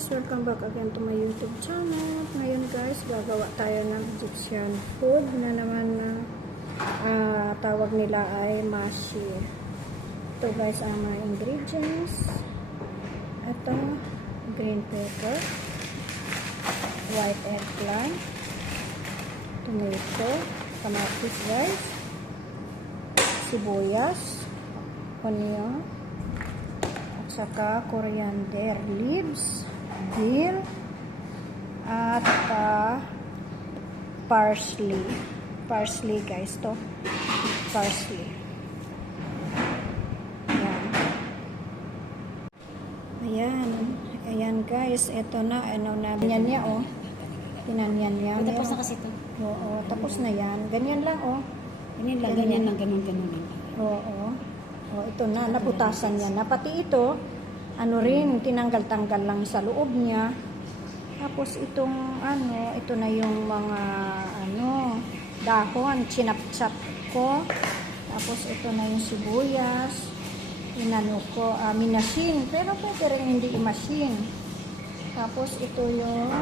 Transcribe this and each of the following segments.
guys, welcome back again to my YouTube channel. Ngayon guys, gagawa tayo ng Egyptian food na naman na tawag nila ay mashi. Ito guys ang mga ingredients. Ito, green pepper, white eggplant, tomato, kamatis guys, sibuyas, onion, saka coriander leaves, dill, at parsley guys, to parsley. Ayan guys, ito na, yan niya oh, pinanyan niya. Tapos na kasi ito. Oo, tapos na yan, ganyan lang oh. Ganyan lang, ganun. Oo. Oh, ito na, naputasan niya na. Pati ito, tinanggal-tanggal lang sa loob niya. Tapos itong, ito na yung mga, dahon, chinap-chap ko. Tapos ito na yung sibuyas. Minasin. Pero pwede rin hindi i-machine. Tapos ito yung,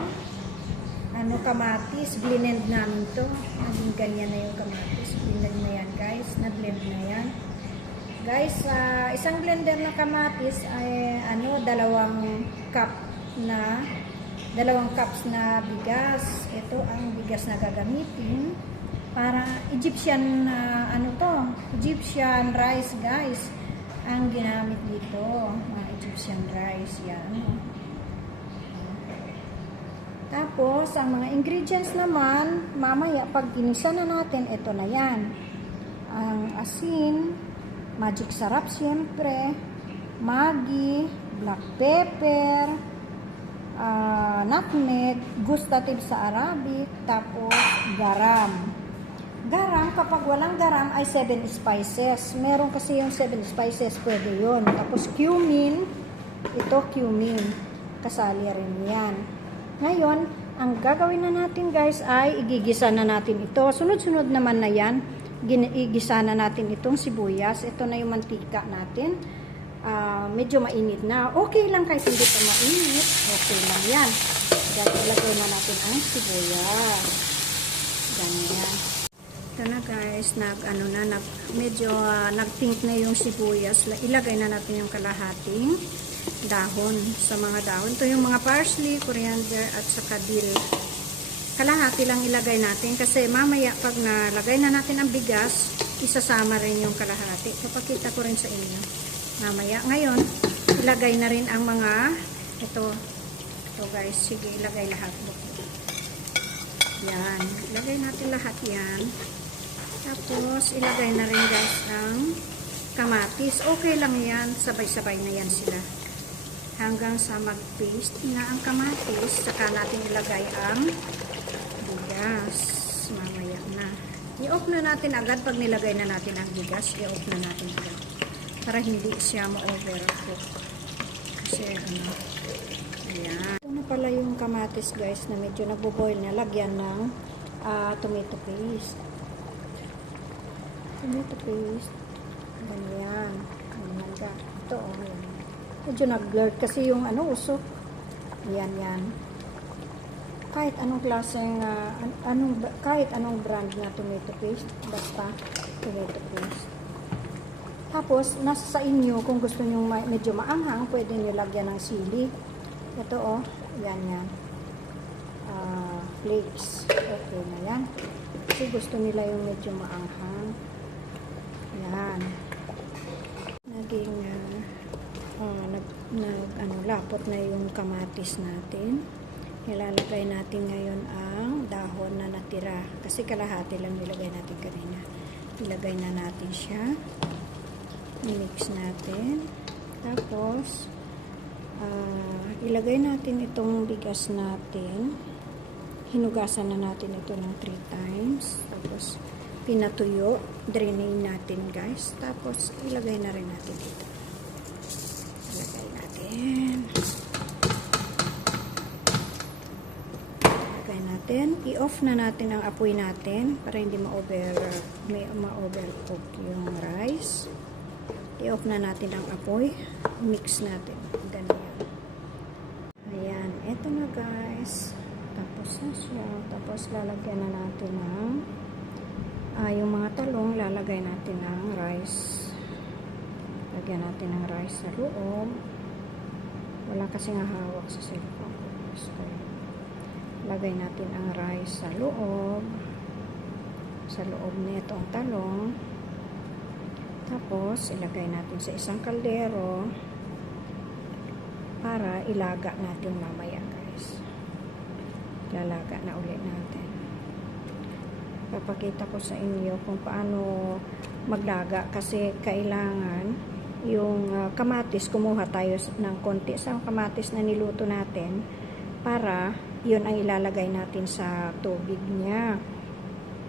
kamatis. Blend namin to. Naging ganyan na yung kamatis. Blend na yan, guys. Na-blend na yan. Guys, isang blender na kamatis ay dalawang cups na bigas. Ito ang bigas na gagamitin para Egyptian Egyptian rice guys. Ang ginamit dito, Egyptian rice yan. Tapos ang mga ingredients naman, mamaya pag ginisa na natin, ito na yan. Ang asin, magic sarap siyempre, Maggi, black pepper, nutmeg, gustative sa Arabic, tapos garam. Garam, kapag walang garam ay 7 spices. Meron kasi yung 7 spices, pwede yun. Tapos cumin, ito cumin, kasali rin yan. Ngayon, ang gagawin na natin guys ay igigisa na natin ito. Sunod-sunod naman na yan. Igisa na natin itong sibuyas. Ito na yung mantika natin. Medyo mainit na. Okay lang kahit hindi pa mainit. Okay lang yan. Dahil ilagay na natin ang sibuyas. Ganyan. Ito na guys. Medyo nag-pink na yung sibuyas. Ilagay na natin yung kalahating dahon. Sa mga dahon. Ito yung mga parsley, coriander at saka dill. Kalahati lang ilagay natin kasi mamaya pag nalagay na natin ang bigas, isasama rin yung kalahati. Papakita ko rin sa inyo mamaya. Ngayon, ilagay na rin ang mga ito guys. Sige, ilagay lahat. Yan. Ilagay natin lahat yan. Tapos, ilagay na rin guys ang kamatis. Okay lang yan. Sabay-sabay na yan sila. Hanggang sa mag-paste na ang kamatis, saka natin ilagay ang bigas. Mamaya na. I-off na natin agad pag nilagay na natin ang bigas. I-off na natin agad. Para hindi siya ma-overcook. Kasi ayan. Ito na pala yung kamatis guys na medyo nagbo-boil na. Lagyan ng tomato paste. Tomato paste. Ganyan. Ganyan ka. Ito yan. Medyo nag-blurred kasi yung usok. Yan. Kahit anong klaseng kahit anong brand na tomato paste, basta tomato paste. Tapos nasa sa inyo kung gusto niyo medyo maanghang, pwede niyo lagyan ng sili. Ito yan. Flakes. Okay na yan. Kasi gusto nila yung medyo maanghang. Yan. Naging lapot na yung kamatis natin. Ilalagay natin ngayon ang dahon na natira. Kasi kalahati lang nilagay natin kanina. Ilagay na natin siya. I-mix natin. Tapos, ilagay natin itong bigas natin. Hinugasan na natin ito ng 3 times. Tapos, pinatuyo. Drainate natin guys. Tapos, ilagay na rin natin ito. Ilagay natin. I-off na natin ang apoy natin para hindi ma-overcook yung rice. I-off na natin ang apoy. Mix natin. Ganyan. Ayan. guys. Tapos na siya. Tapos lalagyan na natin ng yung mga talong, lalagay natin ng rice. Lagyan natin ng rice sa loob. Wala kasi nga hawak sa cellphone ko. So, lagay natin ang rice sa loob. Sa loob nito ang talong. Tapos, ilagay natin sa isang kaldero para ilaga natin mamaya, guys. Lalaga na ulit natin. Papakita ko sa inyo kung paano maglaga kasi kailangan yung kamatis, kumuha tayo ng konti sa kamatis na niluto natin para yun ang ilalagay natin sa tubig niya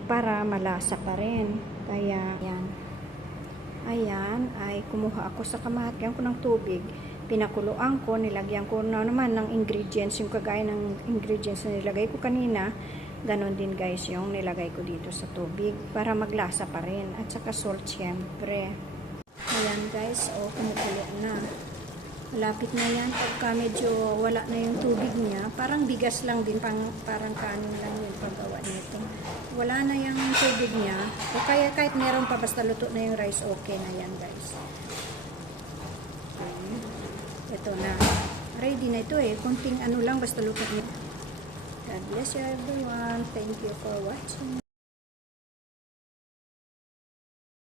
para malasa pa rin. Kaya, yan. Ayan, ay kumuha ako sa kamatis ko ng tubig. Pinakuluan ko, nilagyan ko na naman ng ingredients, yung kagaya ng ingredients na nilagay ko kanina. Ganon din guys yung nilagay ko dito sa tubig para maglasa pa rin. At saka salt syempre. Ayan guys, kumukulo na. Malapit na yan. Pagka medyo wala na yung tubig niya, parang bigas lang din, parang kanin lang yung paggawa nito. Wala na yung tubig niya. O kaya kahit meron pa, basta luto na yung rice, okay na yan guys. Ito na. Ready na ito kunting ano lang, basta luto niya. God bless you everyone. Thank you for watching.